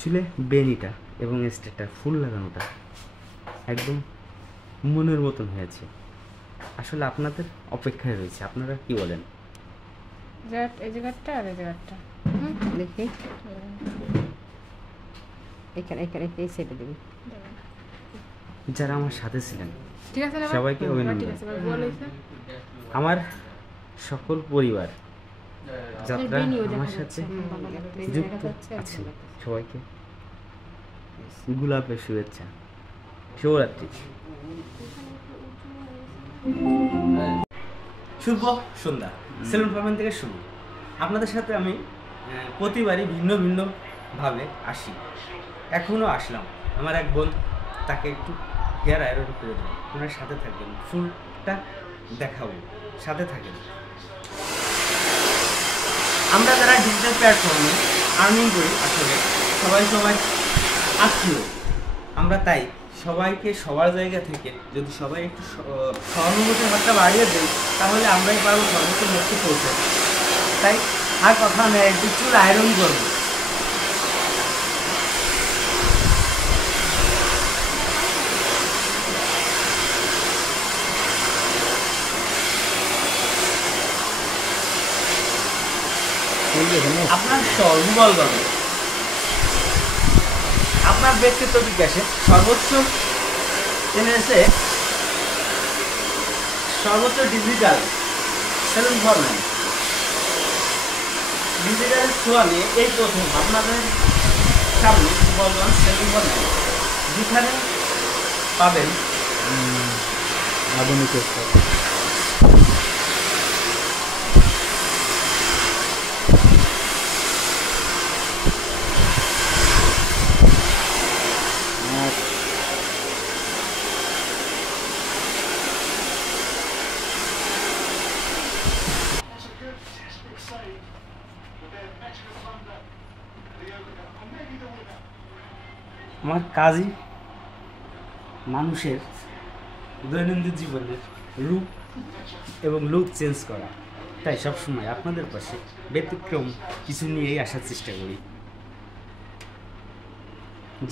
চুলে বেনিটা এবং স্টেটটা ফুল লাগানোটা একদম মনের মতন হয়েছে। আসলে আপনাদের অপেক্ষায় রয়েছে, আপনারা কি বলেন? এই জায়গাটা আর এই জায়গাটা দেখি এখানে এখানে এই সাইডে দিবি। যারা আমার সাথে ছিলেন ঠিক আছে সবাইকে অভিনন্দন। ঠিক আছে বলেছে আমার সকল পরিবার যাত্রা আমার সাথে যুক্ত আছে সবাইকে গোলাপের শুভেচ্ছা, শুভরাত্রি। শুভ সন্ধ্যা, সেলুন ফার্মেন থেকে শুরু। আপনাদের সাথে আমি প্রতিবারই ভিন্ন ভিন্ন ভাবে আসি, এখনও আসলাম। আমার এক বোন, তাকে একটু হেয়ার আয়রন করে দেবো, আপনার সাথে থাকবেন, ফুলটা দেখাবো, সাথে থাকেন। আমরা যারা ডিজিটাল প্ল্যাটফর্মে আর্নিং করি আসলে সবাই আত্মীয়, আমরা তাই সবাইকে সবার জায়গা থেকে যদি সবাই একটু সহানুভূতির হাতটা বাড়িয়ে দেয় তাহলে আমরাই পারবো সর্বোচ্চ লক্ষ্যে পৌঁছাতে। তাই আর কথা নেই, একটু চুল আয়রন করবো। আপনার সর্ববলভাবে আপনার ব্যক্তিত্ব বিকাশে সর্বোচ্চ এনেছে সর্বোচ্চ ডিজিটাল সেলুন ফর্মেন। ডিজিটাল ছোঁয়া নিয়ে এই প্রথম আপনাদের সামনে বললাম সেলুন ফর্মেন, যেখানে পাবেন আধুনিক আমার কাজই মানুষের দৈনন্দিন জীবনের রূপ এবং লুক চেঞ্জ করা, তাই সবসময় আপনাদের পাশে ব্যতিক্রম কিছু নিয়েই আসার চেষ্টা করি।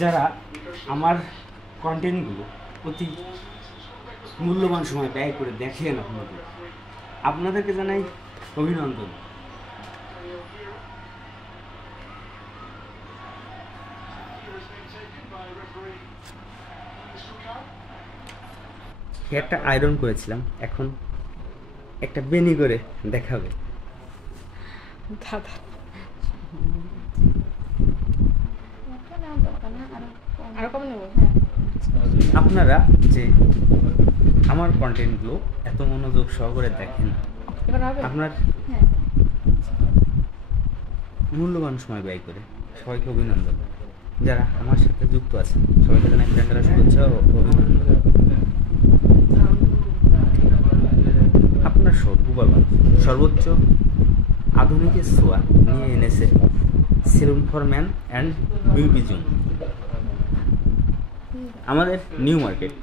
যারা আমার কন্টেন্টগুলো অতি মূল্যবান সময় ব্যয় করে দেখেন আপনাদেরকে জানাই অভিনন্দন। হেয়ারটা আয়রন করেছিলাম, এখন একটা বেনি করে দেখাবে দাদা। আরো কম নেব। আপনারা যে আমার কন্টেন্টগুলো এত মনোযোগ সহকারে দেখেন, আপনার মূল্যবান সময় ব্যয় করে সবাইকে অভিনন্দন। যারা আমার সাথে যুক্ত আছেন সবাইকে জানাই ফ্রেন্ডরা শুভেচ্ছা ও অভিনন্দন। আপনার সর্বোচ্চ আধুনিকের ছোঁয়া নিয়ে এনেছে salon for man and beauty zone, আমাদের নিউ মার্কেট,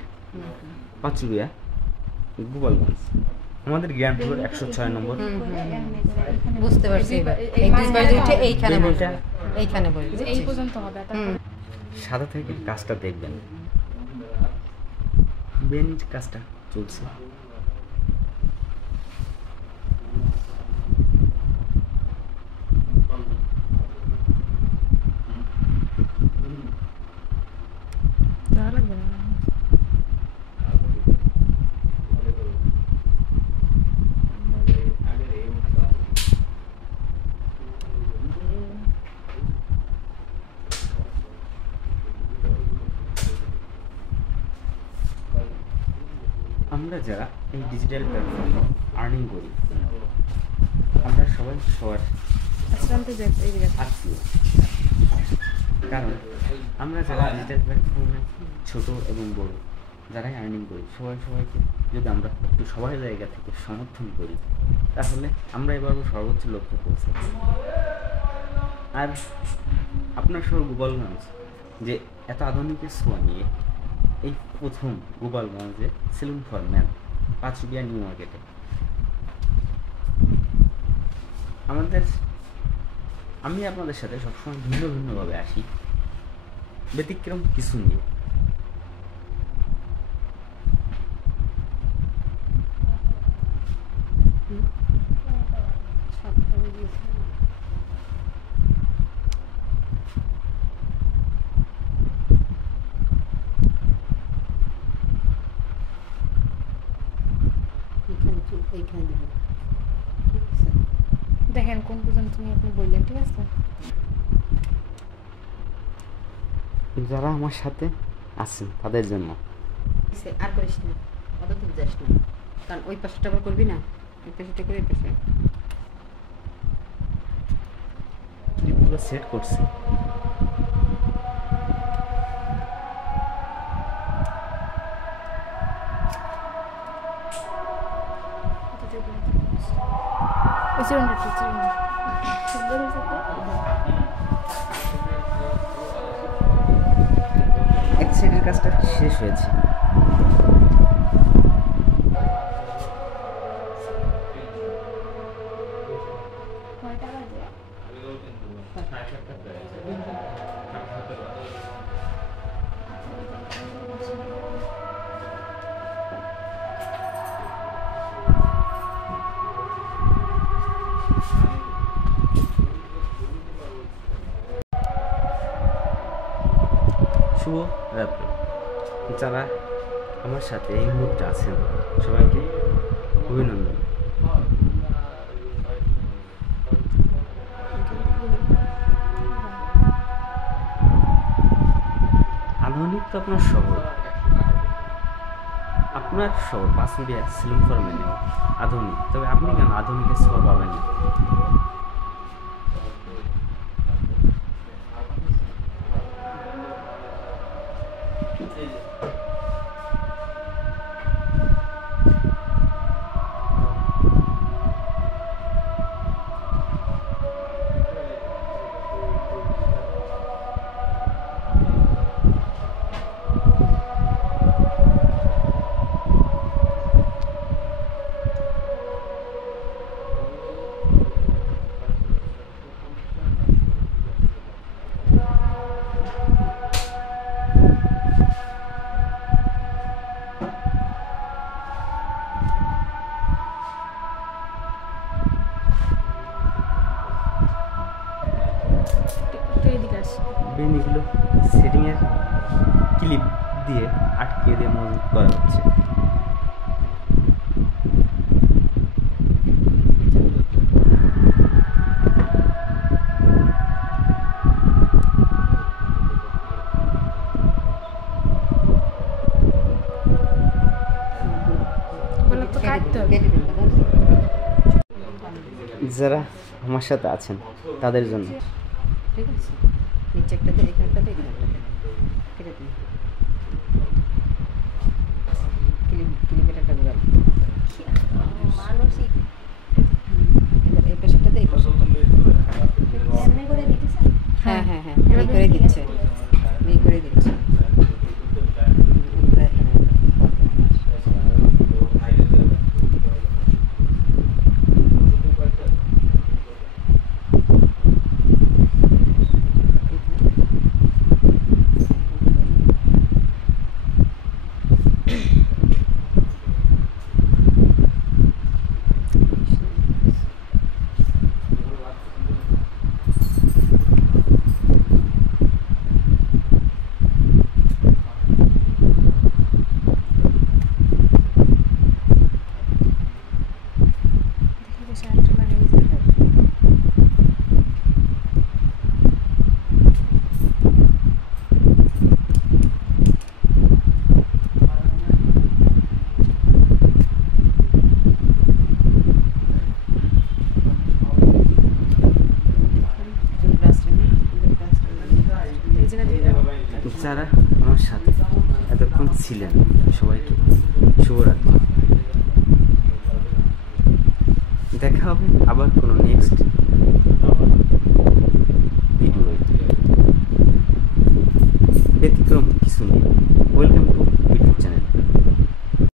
পাঁচুরিয়া, গোপালগঞ্জ। আমাদের গ্রাউন্ড ফ্লোর 106 নম্বর। বুঝতে পারছি, এইখানে এই পর্যন্ত হবে। সাদা থেকে কাজটা দেখবেন, বেনির কাজটা চলছে। আমরা যারা এই ডিজিটাল প্ল্যাটফর্মে আর্নিং করি আমরা সবাই সবার আত্মীয়, কারণ আমরা যারা ডিজিটাল প্ল্যাটফর্মে ছোট এবং বড় যারাই আর্নিং করি সবাইকে যদি আমরা একটু সবার জায়গা থেকে সমর্থন করি তাহলে আমরা এবার সর্বোচ্চ লক্ষ্যে পৌঁছাবো। আর আপনার সব গোপালগঞ্জ যে এত আধুনিকের ছোঁয়া নিয়ে এই প্রথম গোপালগঞ্জে salon for man, Panchuria new মার্কেটে। আমি আপনাদের সাথে সবসময় ভিন্নভাবে আসি, ব্যতিক্রম কিছু নিয়ে। এইখানে দিবেন, ঠিক আছে? দেখেন কোন পর্যন্ত নিয়ে আপনি বললেন, ঠিক আছে? যারা আমার সাথে আছেন তাদের জন্য। আর করিস না, অত দূর যাস না, কারণ ওই পাশটা আবার করবি না, এই পাশটা করে এই পাশে। ক্লিপগুলো সেট করছি। সুন্দর হয়েছে তো? এক সাইডের কাজটা শেষ হয়েছে। কয়টা বাজে? শুভ রাত্র। যারা আমার সাথে এই মুহূর্তে আছেন সবাইকে অভিনন্দন। আধুনিক তো আপনার শহর, আপনার শহর পাঁচমিডিয়া সিলিং ফরম্যানে আধুনিক, তবে আপনি কেন আধুনিকের ছোঁয়া পাবেন না? একটু এদিকে আসি। বেনিগুলো সেটিংয়ের ক্লিপ দিয়ে আটকে দিয়ে মজুত করা হচ্ছে। ওগুলো তো কাটতে হবে। কেটে দিন দাদা। যারা আমার সাথে আছেন তাদের জন্য। ঠিক আছে, নিচে একটা দে, এখানে একটা দে, এখানে একটা দে, কেটে দিন। ক্লিপের একটা ঘুরাই। এবার এই পাশেরটা দে, এই পাশেরটা। হ্যাঁ হ্যাঁ হ্যাঁ, এই করে দিচ্ছে, এই করে দিচ্ছে। এবার এখানে দেখি বেশি আরেকটু লাগাই দিতে হবে। এই জায়গা দিয়ে দাও। যারা আমার সাথে এতক্ষণ ছিলেন সবাইকে শুভরাত্রি। দেখা হবে আবার কোনো নেক্সট ভিডিও। ব্যতিক্রম কিছু নেই। Welcome to